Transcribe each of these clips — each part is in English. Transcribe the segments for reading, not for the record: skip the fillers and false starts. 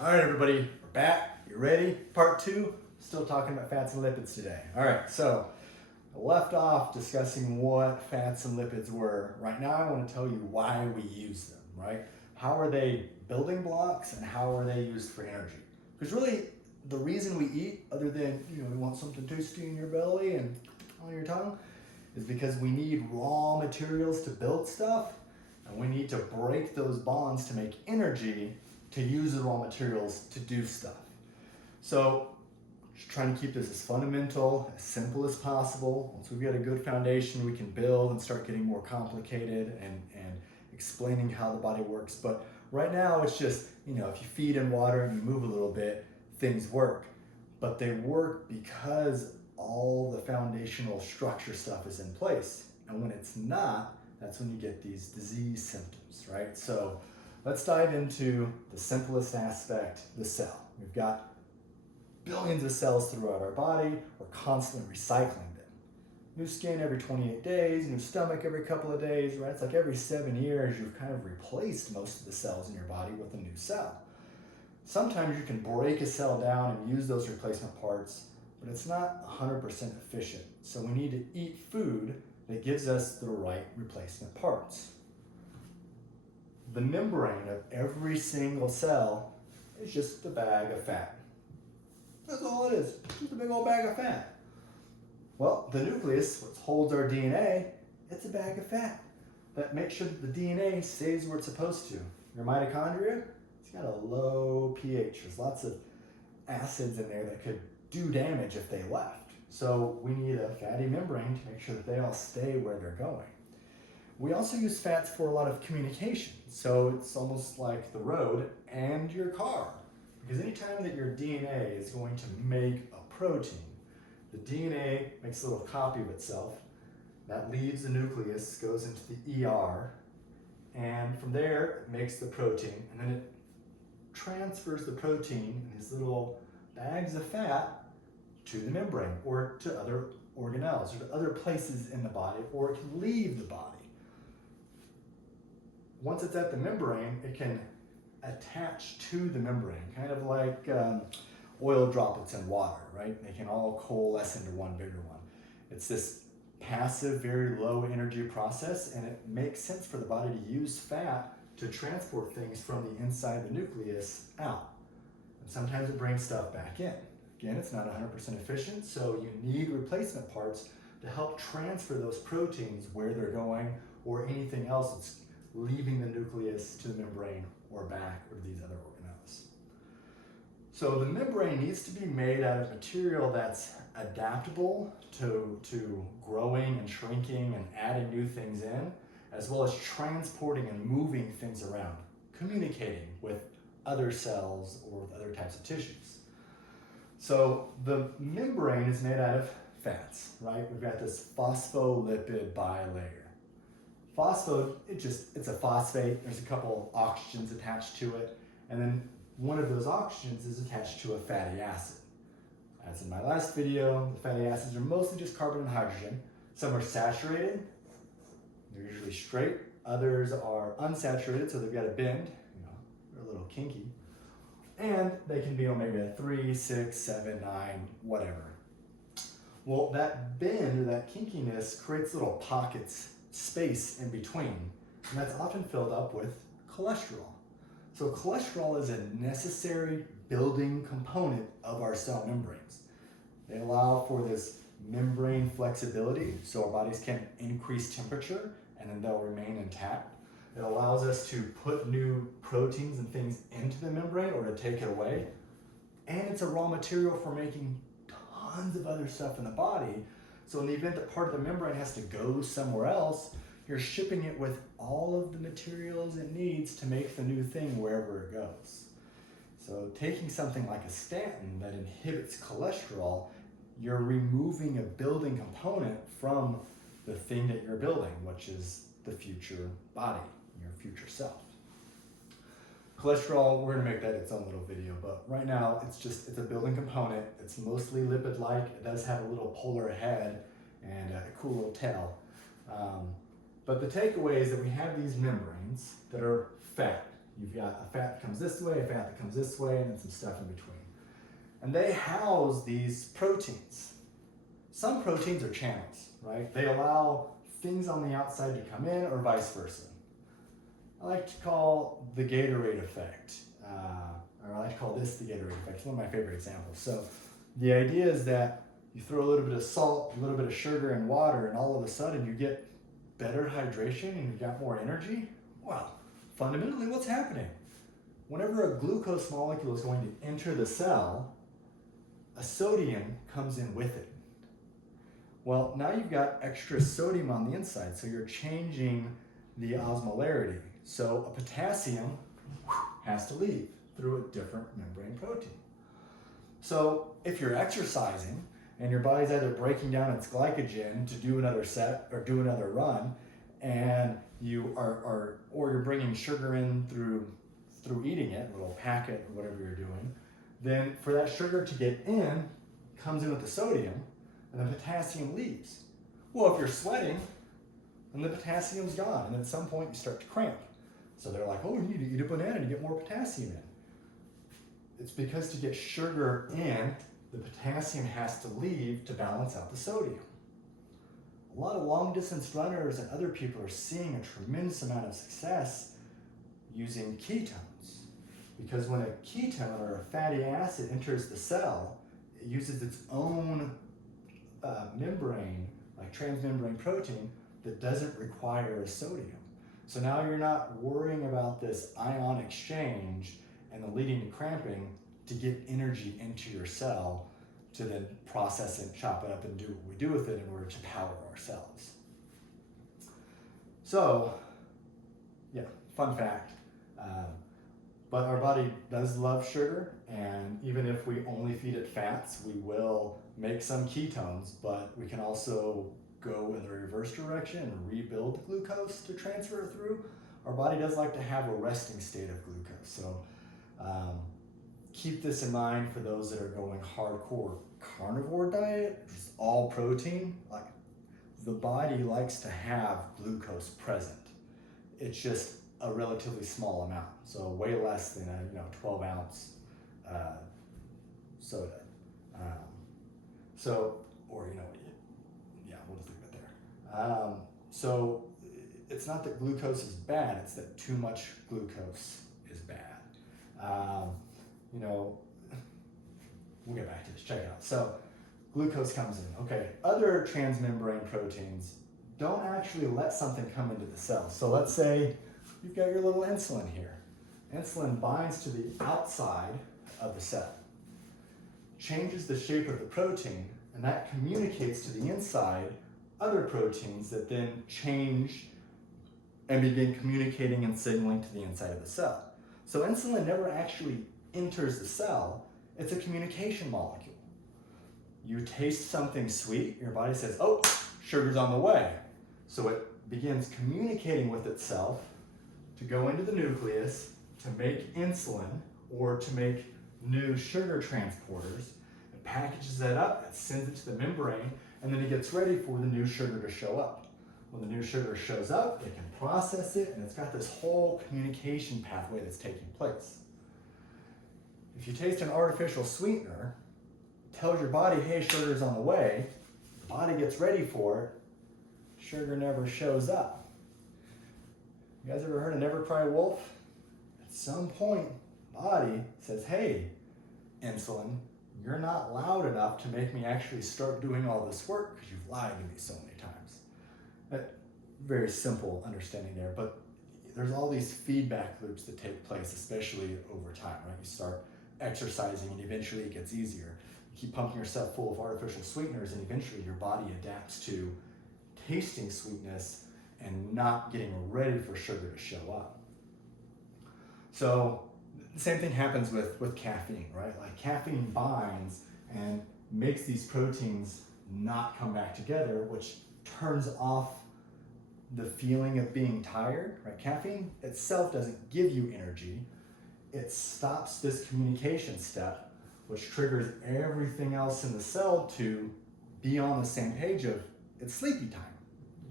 All right, everybody, we're back. You ready? Part two. Still talking about fats and lipids today. All right, so I left off discussing what fats and lipids were. Right now, I want to tell you why we use them, right? How are they building blocks and how are they used for energy? Because really, the reason we eat, other than, we want something tasty in your belly and on your tongue, is because we need raw materials to build stuff and we need to break those bonds to make energy to use the raw materials to do stuff. So just trying to keep this as fundamental, as simple as possible. Once we've got a good foundation, we can build and start getting more complicated and explaining how the body works. But right now it's just, if you feed and water and you move a little bit, things work. But they work because all the foundational structure stuff is in place. And when it's not, that's when you get these disease symptoms, right? So let's dive into the simplest aspect, the cell. We've got billions of cells throughout our body. We're constantly recycling them. New skin every 28 days, new stomach every couple of days, right? It's like every 7 years, you've kind of replaced most of the cells in your body with a new cell. Sometimes you can break a cell down and use those replacement parts, but it's not 100% efficient. So we need to eat food that gives us the right replacement parts. The membrane of every single cell is just a bag of fat. That's all it is, just a big old bag of fat. Well, the nucleus, which holds our DNA, it's a bag of fat that makes sure that the DNA stays where it's supposed to. Your mitochondria, it's got a low pH. There's lots of acids in there that could do damage if they left. So we need a fatty membrane to make sure that they all stay where they're going. We also use fats for a lot of communication. So it's almost like the road and your car. Because anytime that your DNA is going to make a protein, the DNA makes a little copy of itself. That leaves the nucleus, goes into the ER, and from there it makes the protein, and then it transfers the protein in these little bags of fat to the membrane or to other organelles or to other places in the body, or it can leave the body. Once it's at the membrane, it can attach to the membrane, kind of like oil droplets in water, right? They can all coalesce into one bigger one. It's this passive, very low energy process, and it makes sense for the body to use fat to transport things from the inside of the nucleus out. And sometimes it brings stuff back in. Again, it's not 100% efficient, so you need replacement parts to help transfer those proteins where they're going, or anything else that's leaving the nucleus to the membrane or back or these other organelles. So the membrane needs to be made out of material that's adaptable to growing and shrinking and adding new things in, as well as transporting and moving things around, communicating with other cells or with other types of tissues. So the membrane is made out of fats, right? We've got this phospholipid bilayer. Phospho, it's a phosphate. There's a couple oxygens attached to it, and then one of those oxygens is attached to a fatty acid. As in my last video, the fatty acids are mostly just carbon and hydrogen. Some are saturated, they're usually straight. Others are unsaturated, so they've got a bend, they're a little kinky. And they can be omega 3, 6, 7, 9, whatever. Well, that bend or that kinkiness creates little pockets, space in between, and that's often filled up with cholesterol. So cholesterol is a necessary building component of our cell membranes. They allow for this membrane flexibility, so our bodies can increase temperature and then they'll remain intact. It allows us to put new proteins and things into the membrane or to take it away. And it's a raw material for making tons of other stuff in the body. So in the event that part of the membrane has to go somewhere else, you're shipping it with all of the materials it needs to make the new thing wherever it goes. So taking something like a statin that inhibits cholesterol, you're removing a building component from the thing that you're building, which is the future body, your future self. Cholesterol, we're gonna make that its own little video, but right now it's a building component. It's mostly lipid-like. It does have a little polar head and a cool little tail. But the takeaway is that we have these membranes that are fat. You've got a fat that comes this way, a fat that comes this way, and then some stuff in between. And they house these proteins. Some proteins are channels, right? They allow things on the outside to come in or vice versa. I like to call the Gatorade effect, or I like to call this the Gatorade effect. It's one of my favorite examples. So the idea is that you throw a little bit of salt, a little bit of sugar and water, and all of a sudden you get better hydration and you got more energy. Well, fundamentally what's happening? Whenever a glucose molecule is going to enter the cell, a sodium comes in with it. Well, now you've got extra sodium on the inside, so you're changing the osmolarity. So a potassium has to leave through a different membrane protein. So if you're exercising and your body's either breaking down its glycogen to do another set or do another run, and or you're bringing sugar in through eating it, a little packet or whatever you're doing, then for that sugar to get in, comes in with the sodium, and the potassium leaves. Well, if you're sweating, then the potassium's gone, and at some point you start to cramp. So they're like, oh, you need to eat a banana to get more potassium in. It's because to get sugar in, the potassium has to leave to balance out the sodium. A lot of long distance runners and other people are seeing a tremendous amount of success using ketones. Because when a ketone or a fatty acid enters the cell, it uses its own membrane, like transmembrane protein, that doesn't require a sodium. So now you're not worrying about this ion exchange and the leading to cramping to get energy into your cell to then process it, chop it up, and do what we do with it in order to power our cells. So, yeah, fun fact. But our body does love sugar, and even if we only feed it fats, we will make some ketones, but we can also go in the reverse direction and rebuild glucose to transfer it through. Our body does like to have a resting state of glucose. So keep this in mind for those that are going hardcore carnivore diet, which is all protein. Like, the body likes to have glucose present. It's just a relatively small amount, so way less than a 12-ounce soda. We'll just leave it there. So it's not that glucose is bad; it's that too much glucose is bad. We'll get back to this. Check it out. So glucose comes in. Okay, other transmembrane proteins don't actually let something come into the cell. So let's say you've got your little insulin here. Insulin binds to the outside of the cell, changes the shape of the protein, and that communicates to the inside other proteins that then change and begin communicating and signaling to the inside of the cell. So insulin never actually enters the cell. It's a communication molecule. You taste something sweet, your body says, oh, sugar's on the way. So it begins communicating with itself to go into the nucleus to make insulin or to make new sugar transporters. It packages that up, it sends it to the membrane, and then it gets ready for the new sugar to show up. When the new sugar shows up, it can process it, and it's got this whole communication pathway that's taking place. If you taste an artificial sweetener, it tells your body, hey, sugar's on the way. The body gets ready for it. Sugar never shows up. You guys ever heard of Never Cry Wolf? At some point, the body says, hey, insulin, you're not loud enough to make me actually start doing all this work because you've lied to me so many times. Very simple understanding there, but there's all these feedback loops that take place, especially over time, right? You start exercising and eventually it gets easier. You keep pumping yourself full of artificial sweeteners and eventually your body adapts to tasting sweetness and not getting ready for sugar to show up. So the same thing happens with caffeine, right? Like, caffeine binds and makes these proteins not come back together, which turns off the feeling of being tired, right? Caffeine itself doesn't give you energy. It stops this communication step, which triggers everything else in the cell to be on the same page of it's sleepy time.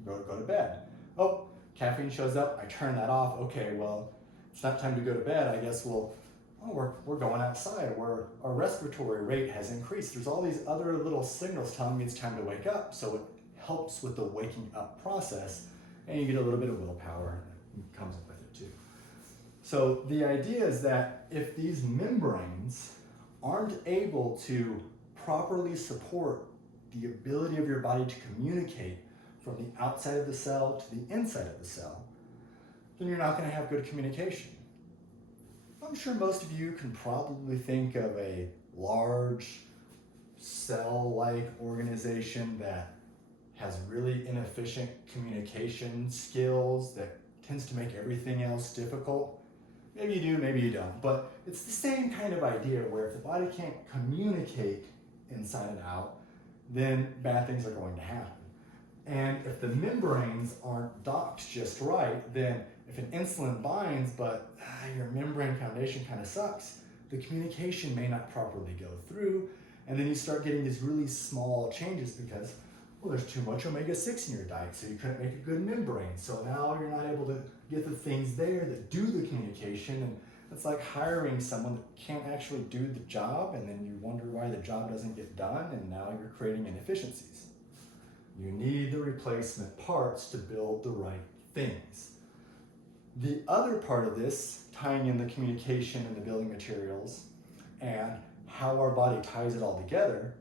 Go to bed. Oh, caffeine shows up, I turn that off. Okay, well, it's not time to go to bed, I guess we're going outside where our respiratory rate has increased. There's all these other little signals telling me it's time to wake up. So it helps with the waking up process, and you get a little bit of willpower that comes with it too. So the idea is that if these membranes aren't able to properly support the ability of your body to communicate from the outside of the cell to the inside of the cell, then you're not going to have good communication. I'm sure most of you can probably think of a large cell-like organization that has really inefficient communication skills that tends to make everything else difficult. Maybe you do, maybe you don't, but it's the same kind of idea where if the body can't communicate inside and out, then bad things are going to happen. And if the membranes aren't docked just right, then if an insulin binds, but your membrane foundation kind of sucks, the communication may not properly go through, and then you start getting these really small changes because, well, there's too much omega-6 in your diet, so you couldn't make a good membrane. So now you're not able to get the things there that do the communication, and it's like hiring someone that can't actually do the job, and then you wonder why the job doesn't get done, and now you're creating inefficiencies. You need the replacement parts to build the right things. The other part of this, tying in the communication and the building materials and how our body ties it all together,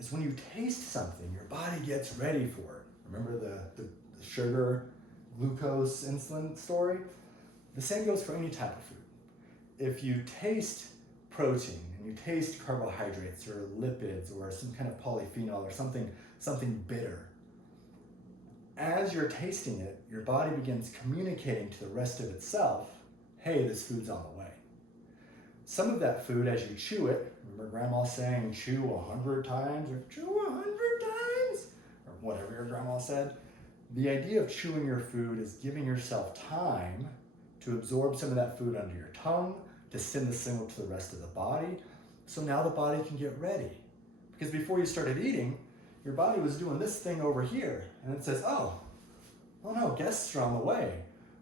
is when you taste something, your body gets ready for it. Remember the sugar, glucose, insulin story? The same goes for any type of food. If you taste protein and you taste carbohydrates or lipids or some kind of polyphenol or something bitter, as you're tasting it, your body begins communicating to the rest of itself, hey, this food's on the way. Some of that food, as you chew it, remember grandma saying chew 100 times or chew 100 times, or whatever your grandma said? The idea of chewing your food is giving yourself time to absorb some of that food under your tongue, to send the signal to the rest of the body, so now the body can get ready. Because before you started eating, your body was doing this thing over here, and it says, oh no, guests are on the way.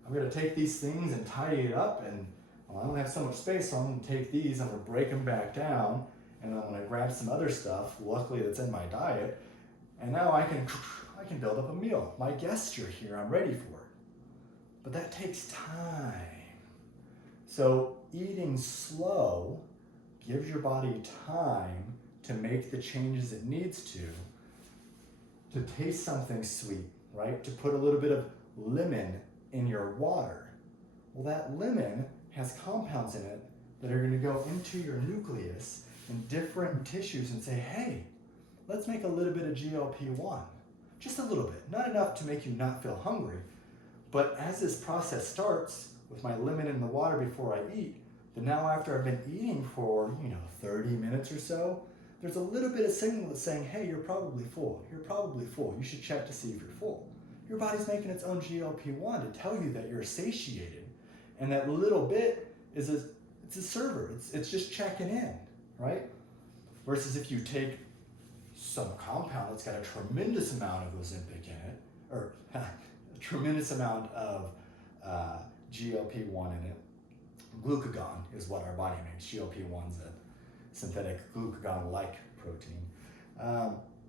I'm gonna take these things and tidy it up, and well, I don't have so much space, so I'm gonna take these, I'm gonna break them back down, and I'm gonna grab some other stuff, luckily that's in my diet, and now I can build up a meal. My guests are here, I'm ready for it. But that takes time. So eating slow gives your body time to make the changes it needs to taste something sweet, right? To put a little bit of lemon in your water. Well, that lemon has compounds in it that are going to go into your nucleus and different tissues and say, hey, let's make a little bit of GLP-1. Just a little bit, not enough to make you not feel hungry. But as this process starts with my lemon in the water before I eat, then now after I've been eating for, 30 minutes or so, there's a little bit of signal that's saying, hey, you're probably full. You're probably full. You should check to see if you're full. Your body's making its own GLP-1 to tell you that you're satiated. And that little bit it's a server. It's just checking in, right? Versus if you take some compound that's got a tremendous amount of Ozempic in it, or a tremendous amount of GLP-1 in it. Glucagon is what our body makes. GLP-1's a synthetic glucagon-like protein.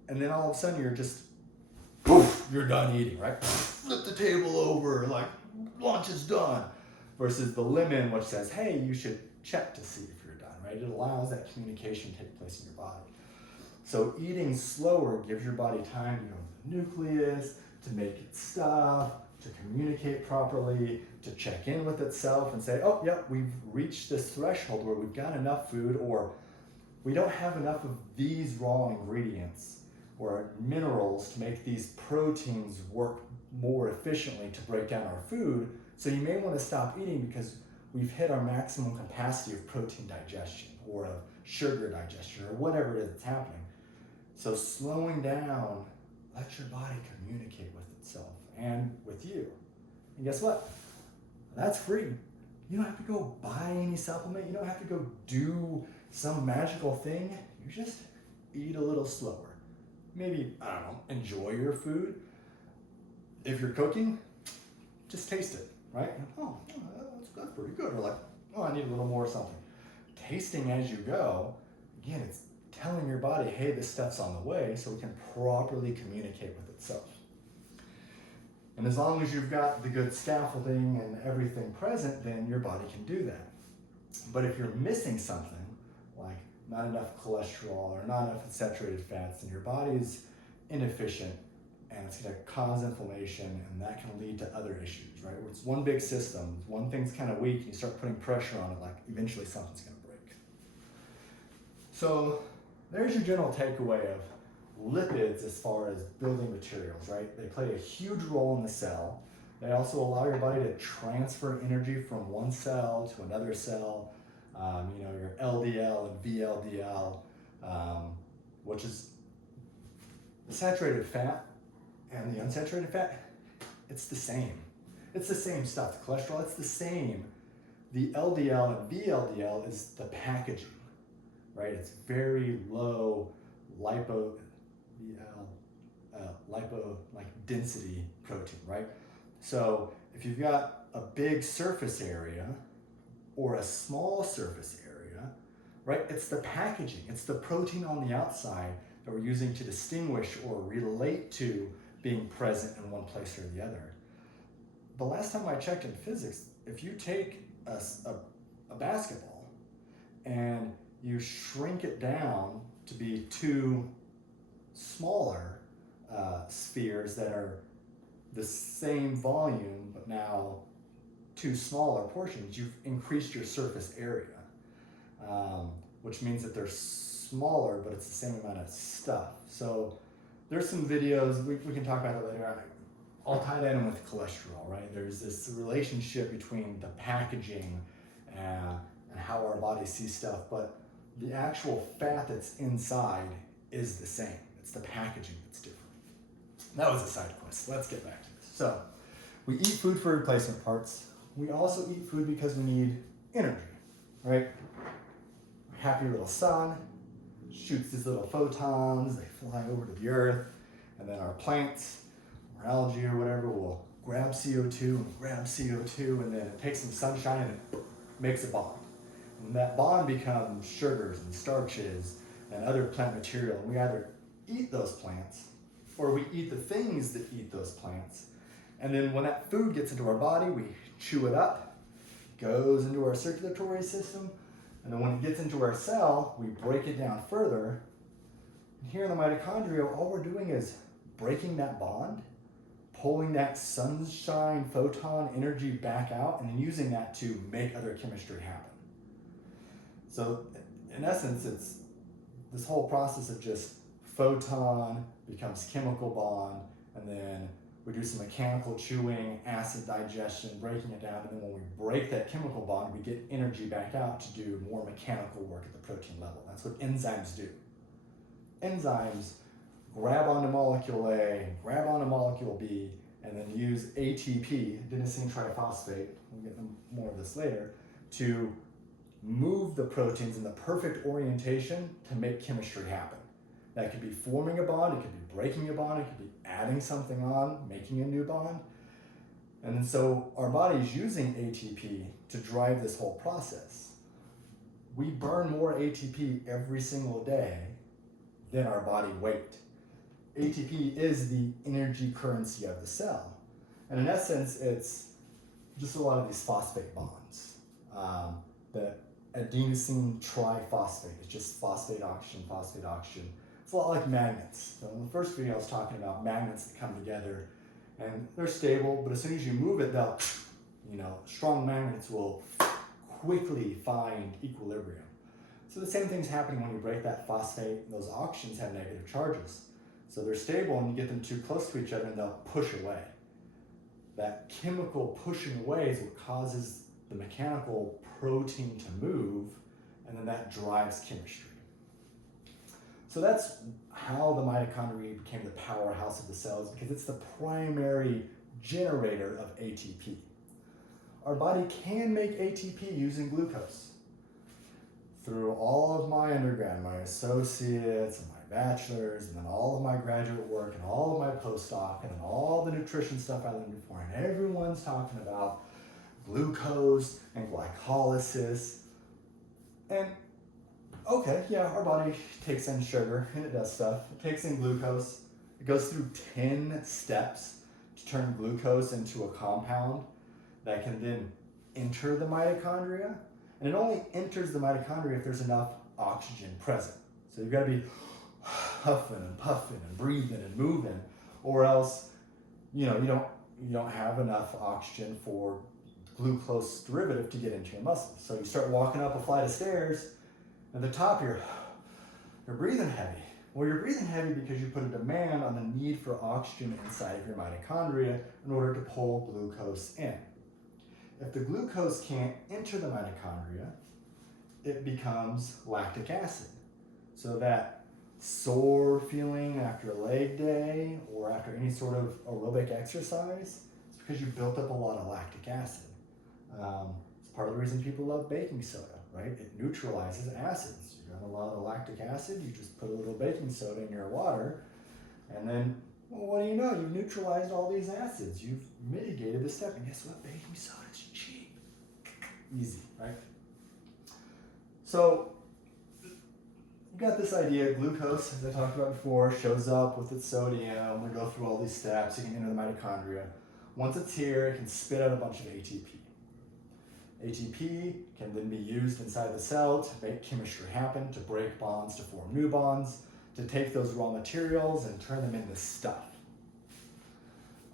And then all of a sudden you're just, poof, you're done eating, right? Flip the table over, like lunch is done. Versus the lemon, which says, hey, you should check to see if you're done, right? It allows that communication to take place in your body. So eating slower gives your body time to go to the nucleus, to make its stuff, to communicate properly, to check in with itself and say, oh, yep, we've reached this threshold where we've got enough food, or we don't have enough of these raw ingredients or minerals to make these proteins work more efficiently to break down our food. So you may want to stop eating because we've hit our maximum capacity of protein digestion or of sugar digestion or whatever it is that's happening. So slowing down lets your body communicate with itself and with you. And guess what? That's free. You don't have to go buy any supplement. You don't have to go do some magical thing. You just eat a little slower. Maybe, I don't know, enjoy your food. If you're cooking, just taste it, right? Oh, that's that's pretty good. Or like, oh, I need a little more something. Tasting as you go, again, it's telling your body, hey, this stuff's on the way, so we can properly communicate with itself. And as long as you've got the good scaffolding and everything present, then your body can do that. But if you're missing something, like not enough cholesterol or not enough saturated fats, then your body's inefficient and it's going to cause inflammation, and that can lead to other issues, right? Where it's one big system, one thing's kind of weak, and you start putting pressure on it, like eventually something's going to break. So there's your general takeaway of lipids as far as building materials, right? They play a huge role in the cell. They also allow your body to transfer energy from one cell to another cell. Your LDL and VLDL, which is the saturated fat and the unsaturated fat, it's the same. It's the same stuff. The cholesterol, it's the same. The LDL and VLDL is the packaging, right? It's very low density protein, right? So if you've got a big surface area or a small surface area, right? It's the packaging, it's the protein on the outside that we're using to distinguish or relate to being present in one place or the other. The last time I checked in physics, if you take a basketball and you shrink it down to be two smaller spheres that are the same volume, but now two smaller portions, you've increased your surface area, which means that they're smaller, but it's the same amount of stuff. So there's some videos, we can talk about it later. I'll tie that in with cholesterol, right? There's this relationship between the packaging and how our body sees stuff, but the actual fat that's inside is the same. It's the packaging that's different. That was a side quest. Let's get back to this. So we eat food for replacement parts. We also eat food because we need energy, right? Our happy little sun shoots these little photons, they fly over to the earth, and then our plants or algae or whatever will grab CO2 and grab CO2, and then it takes some sunshine and it makes a bond. And that bond becomes sugars and starches and other plant material. And we either eat those plants or we eat the things that eat those plants. And then when that food gets into our body, we chew it up, goes into our circulatory system, and then when it gets into our cell, we break it down further. And here in the mitochondria, all we're doing is breaking that bond, pulling that sunshine photon energy back out, and then using that to make other chemistry happen. So in essence, it's this whole process of just photon becomes chemical bond, and then we do some mechanical chewing, acid digestion, breaking it down, and then when we break that chemical bond, we get energy back out to do more mechanical work at the protein level. That's what enzymes do. Enzymes grab onto molecule A, grab onto molecule B, and then use ATP, adenosine triphosphate, we'll get more of this later, to move the proteins in the perfect orientation to make chemistry happen. That could be forming a bond, it could be breaking a bond, it could be adding something on, making a new bond. And then so our body is using ATP to drive this whole process. We burn more ATP every single day than our body weight. ATP is the energy currency of the cell. And in essence, it's just a lot of these phosphate bonds. The adenosine triphosphate, it's just phosphate oxygen, phosphate oxygen. It's a lot like magnets. So in the first video I was talking about magnets that come together and they're stable, but as soon as you move it, they'll, strong magnets will quickly find equilibrium. So the same thing's happening when you break that phosphate. Those oxygens have negative charges. So they're stable and you get them too close to each other and they'll push away. That chemical pushing away is what causes the mechanical protein to move, and then that drives chemistry. So that's how the mitochondria became the powerhouse of the cells, because it's the primary generator of ATP. Our body can make ATP using glucose. Through all of my undergrad, my associates, and my bachelor's, and then all of my graduate work, and all of my postdoc, and then all the nutrition stuff I learned before, and everyone's talking about glucose and glycolysis. And okay, yeah, our body takes in sugar and it does stuff. It takes in glucose. It goes through 10 steps to turn glucose into a compound that can then enter the mitochondria. And it only enters the mitochondria if there's enough oxygen present. So you've got to be huffing and puffing and breathing and moving, or else, you don't have enough oxygen for glucose derivative to get into your muscles. So you start walking up a flight of stairs, at the top you're breathing heavy. Well, you're breathing heavy because you put a demand on the need for oxygen inside of your mitochondria in order to pull glucose in. If the glucose can't enter the mitochondria, it becomes lactic acid. So that sore feeling after a leg day or after any sort of aerobic exercise, it's because you built up a lot of lactic acid. It's part of the reason people love baking soda, right? It neutralizes acids. You got a lot of lactic acid, you just put a little baking soda in your water, and then, well, what do you know? You've neutralized all these acids. You've mitigated the step, and guess what? Baking soda is cheap. Easy, right? So, you got this idea, glucose, as I talked about before, shows up with its sodium. We go through all these steps, it can enter the mitochondria. Once it's here, it can spit out a bunch of ATP. ATP can then be used inside the cell to make chemistry happen, to break bonds, to form new bonds, to take those raw materials and turn them into stuff.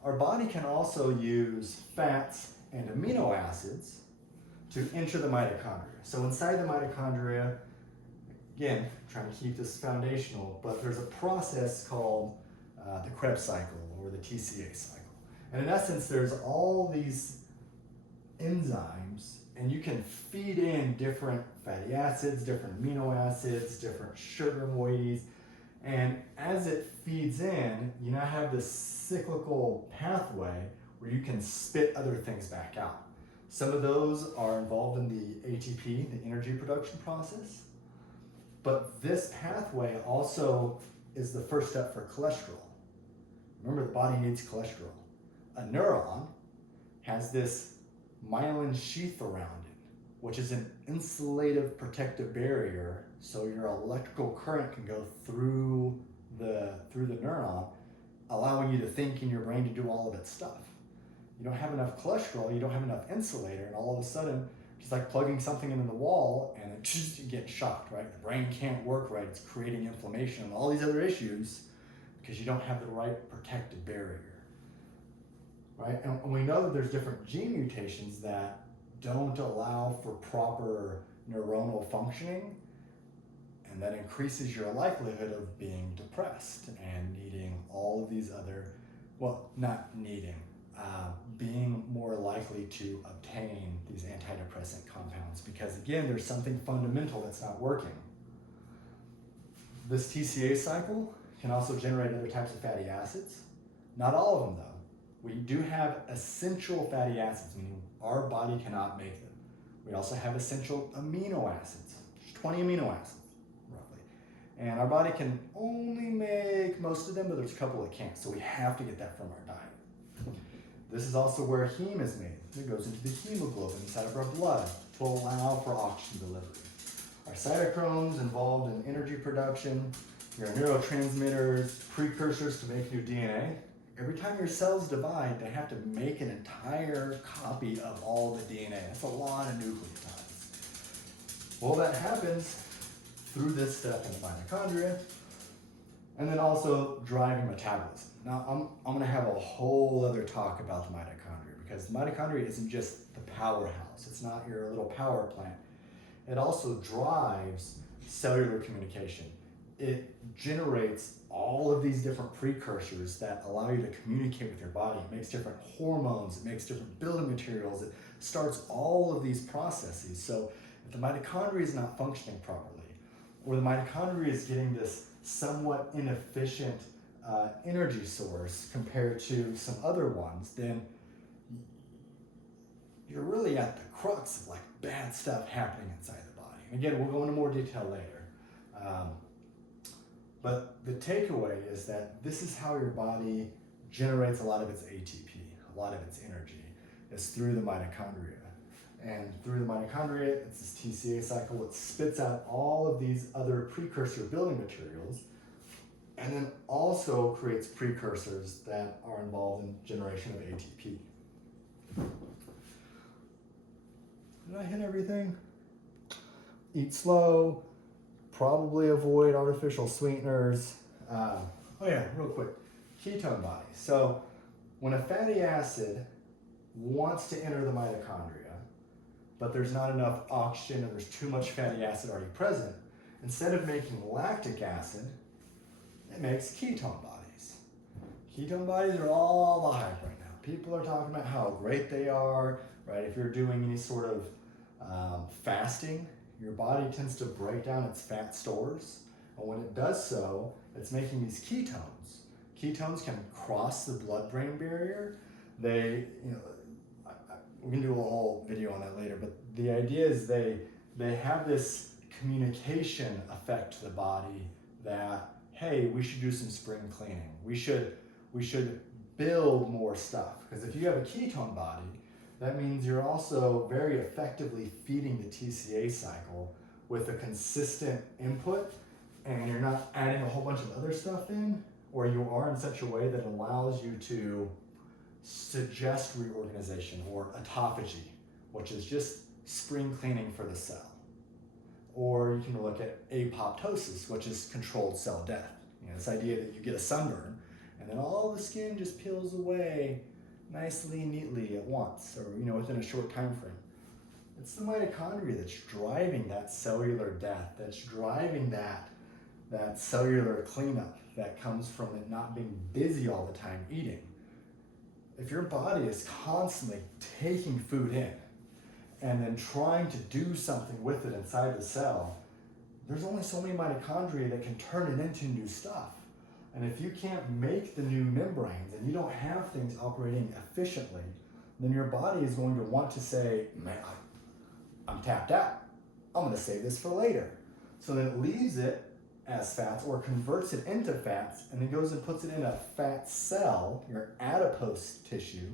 Our body can also use fats and amino acids to enter the mitochondria. So inside the mitochondria, again, trying to keep this foundational, but there's a process called the Krebs cycle or the TCA cycle. And in essence, there's all these enzymes, and you can feed in different fatty acids, different amino acids, different sugar moieties, and as it feeds in, you now have this cyclical pathway where you can spit other things back out. Some of those are involved in the ATP, the energy production process, but this pathway also is the first step for cholesterol. Remember, the body needs cholesterol. A neuron has this myelin sheath around it, which is an insulative protective barrier, so your electrical current can go through the neuron, allowing you to think in your brain to do all of its stuff. You don't have enough cholesterol, you don't have enough insulator, and all of a sudden, it's like plugging something into the wall and you get shocked, right? The brain can't work right, it's creating inflammation and all these other issues because you don't have the right protective barrier, right? And we know that there's different gene mutations that don't allow for proper neuronal functioning, and that increases your likelihood of being depressed and needing all of these other, well, not needing, being more likely to obtain these antidepressant compounds because, again, there's something fundamental that's not working. This TCA cycle can also generate other types of fatty acids. Not all of them, though. We do have essential fatty acids, meaning our body cannot make them. We also have essential amino acids. There's 20 amino acids, roughly. And our body can only make most of them, but there's a couple that can't. So we have to get that from our diet. This is also where heme is made. It goes into the hemoglobin inside of our blood to allow for oxygen delivery. Our cytochromes involved in energy production, your neurotransmitters, precursors to make new DNA. Every time your cells divide, they have to make an entire copy of all the DNA. That's a lot of nucleotides. Well, that happens through this step in the mitochondria, and then also driving metabolism. Now, I'm going to have a whole other talk about the mitochondria because the mitochondria isn't just the powerhouse. It's not your little power plant. It also drives cellular communication. It generates all of these different precursors that allow you to communicate with your body. It makes different hormones, it makes different building materials, it starts all of these processes. So if the mitochondria is not functioning properly, or the mitochondria is getting this somewhat inefficient energy source compared to some other ones, then you're really at the crux of like bad stuff happening inside the body. And again, we'll go into more detail later. But the takeaway is that this is how your body generates a lot of its ATP, a lot of its energy, is through the mitochondria. and through the mitochondria, it's this TCA cycle. It spits out all of these other precursor building materials, and then also creates precursors that are involved in generation of ATP. Did I hit everything? Eat slow, probably avoid artificial sweeteners. Oh yeah, real quick, ketone body. So when a fatty acid wants to enter the mitochondria, but there's not enough oxygen and there's too much fatty acid already present, instead of making lactic acid, it makes ketone bodies. Ketone bodies are all the hype right now. People are talking about how great they are, right? If you're doing any sort of fasting, your body tends to break down its fat stores, and when it does so, it's making these ketones. Ketones can cross the blood-brain barrier. They, we can do a whole video on that later, but the idea is they have this communication effect to the body that, hey, we should do some spring cleaning. We should build more stuff, because if you have a ketone body, that means you're also very effectively feeding the TCA cycle with a consistent input, and you're not adding a whole bunch of other stuff in, or you are in such a way that allows you to suggest reorganization, or autophagy, which is just spring cleaning for the cell. Or you can look at apoptosis, which is controlled cell death. This idea that you get a sunburn and then all the skin just peels away nicely, neatly at once, or within a short time frame. It's the mitochondria that's driving that cellular death, that's driving that cellular cleanup that comes from it not being busy all the time eating. If your body is constantly taking food in and then trying to do something with it inside the cell, there's only so many mitochondria that can turn it into new stuff. And if you can't make the new membranes and you don't have things operating efficiently, then your body is going to want to say, man, I'm tapped out. I'm going to save this for later. So then it leaves it as fats or converts it into fats and then goes and puts it in a fat cell, your adipose tissue,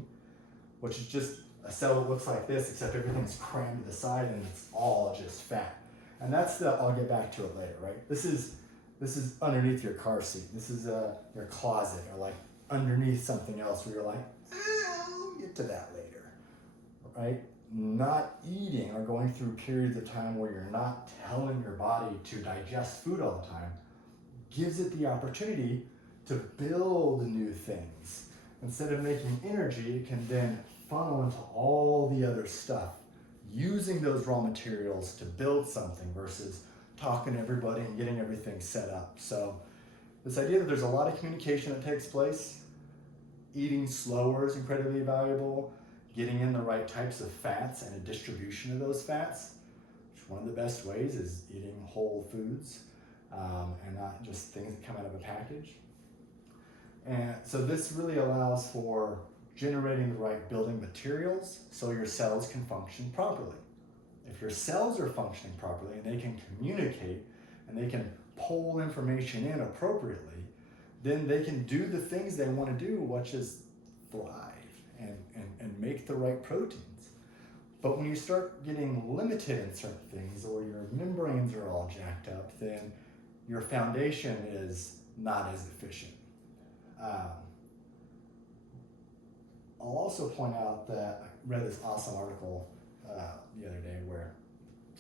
which is just a cell that looks like this, except everything's crammed to the side and it's all just fat. And that's I'll get back to it later, right? This is underneath your car seat. This is your closet, or like underneath something else where you're like, I'll get to that later, right? Not eating or going through periods of time where you're not telling your body to digest food all the time gives it the opportunity to build new things. Instead of making energy, it can then funnel into all the other stuff, using those raw materials to build something versus talking to everybody and getting everything set up. So this idea that there's a lot of communication that takes place, eating slower is incredibly valuable, getting in the right types of fats and a distribution of those fats, which one of the best ways is eating whole foods and not just things that come out of a package. And so this really allows for generating the right building materials so your cells can function properly. If your cells are functioning properly and they can communicate and they can pull information in appropriately, then they can do the things they want to do, which is thrive and make the right proteins. But when you start getting limited in certain things, or your membranes are all jacked up, then your foundation is not as efficient. I'll also point out that I read this awesome article the other day where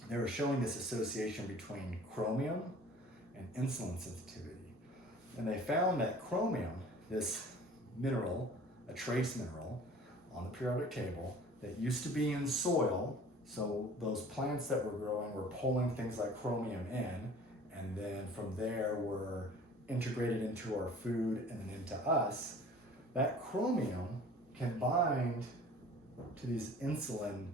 they were showing this association between chromium and insulin sensitivity. And they found that chromium, this mineral, a trace mineral on the periodic table that used to be in soil, so those plants that were growing were pulling things like chromium in, and then from there were integrated into our food and then into us. That chromium can bind to these insulin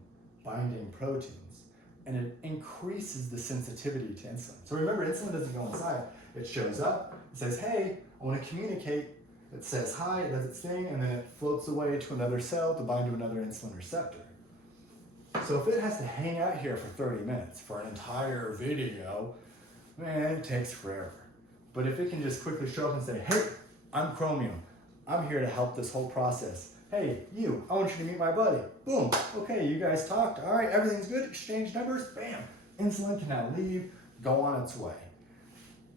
binding proteins, and it increases the sensitivity to insulin. So remember, insulin doesn't go inside. It shows up, it says, hey, I want to communicate. It says hi, it does its thing, and then it floats away to another cell to bind to another insulin receptor. So if it has to hang out here for 30 minutes for an entire video, man, it takes forever. But if it can just quickly show up and say, hey, I'm chromium. I'm here to help this whole process. Hey, you, I want you to meet my buddy. Boom. Okay, you guys talked. All right, everything's good. Exchange numbers. Bam. Insulin can now leave, go on its way.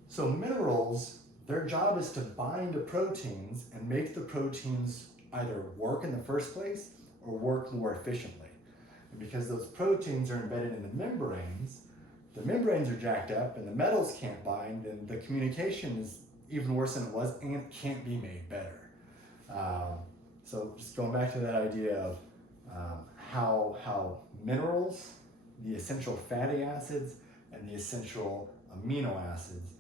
So minerals, their job is to bind to proteins and make the proteins either work in the first place or work more efficiently. And because those proteins are embedded in the membranes are jacked up and the metals can't bind, and the communication is even worse than it was and can't be made better. So just going back to that idea of how minerals, the essential fatty acids, and the essential amino acids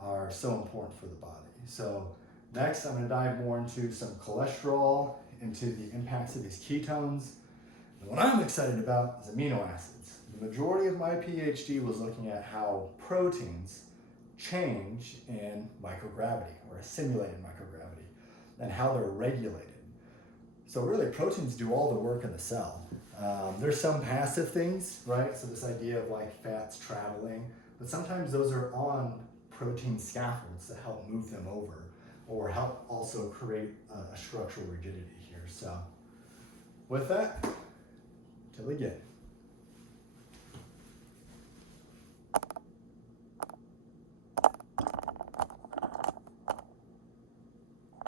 are so important for the body. So next I'm going to dive more into some cholesterol, into the impacts of these ketones. And what I'm excited about is amino acids. The majority of my PhD was looking at how proteins change in microgravity, or a simulated microgravity, and how they're regulated. So really, proteins do all the work in the cell. There's some passive things, right? So this idea of like fats traveling, but sometimes those are on protein scaffolds to help move them over, or help also create a structural rigidity here. So with that, till again.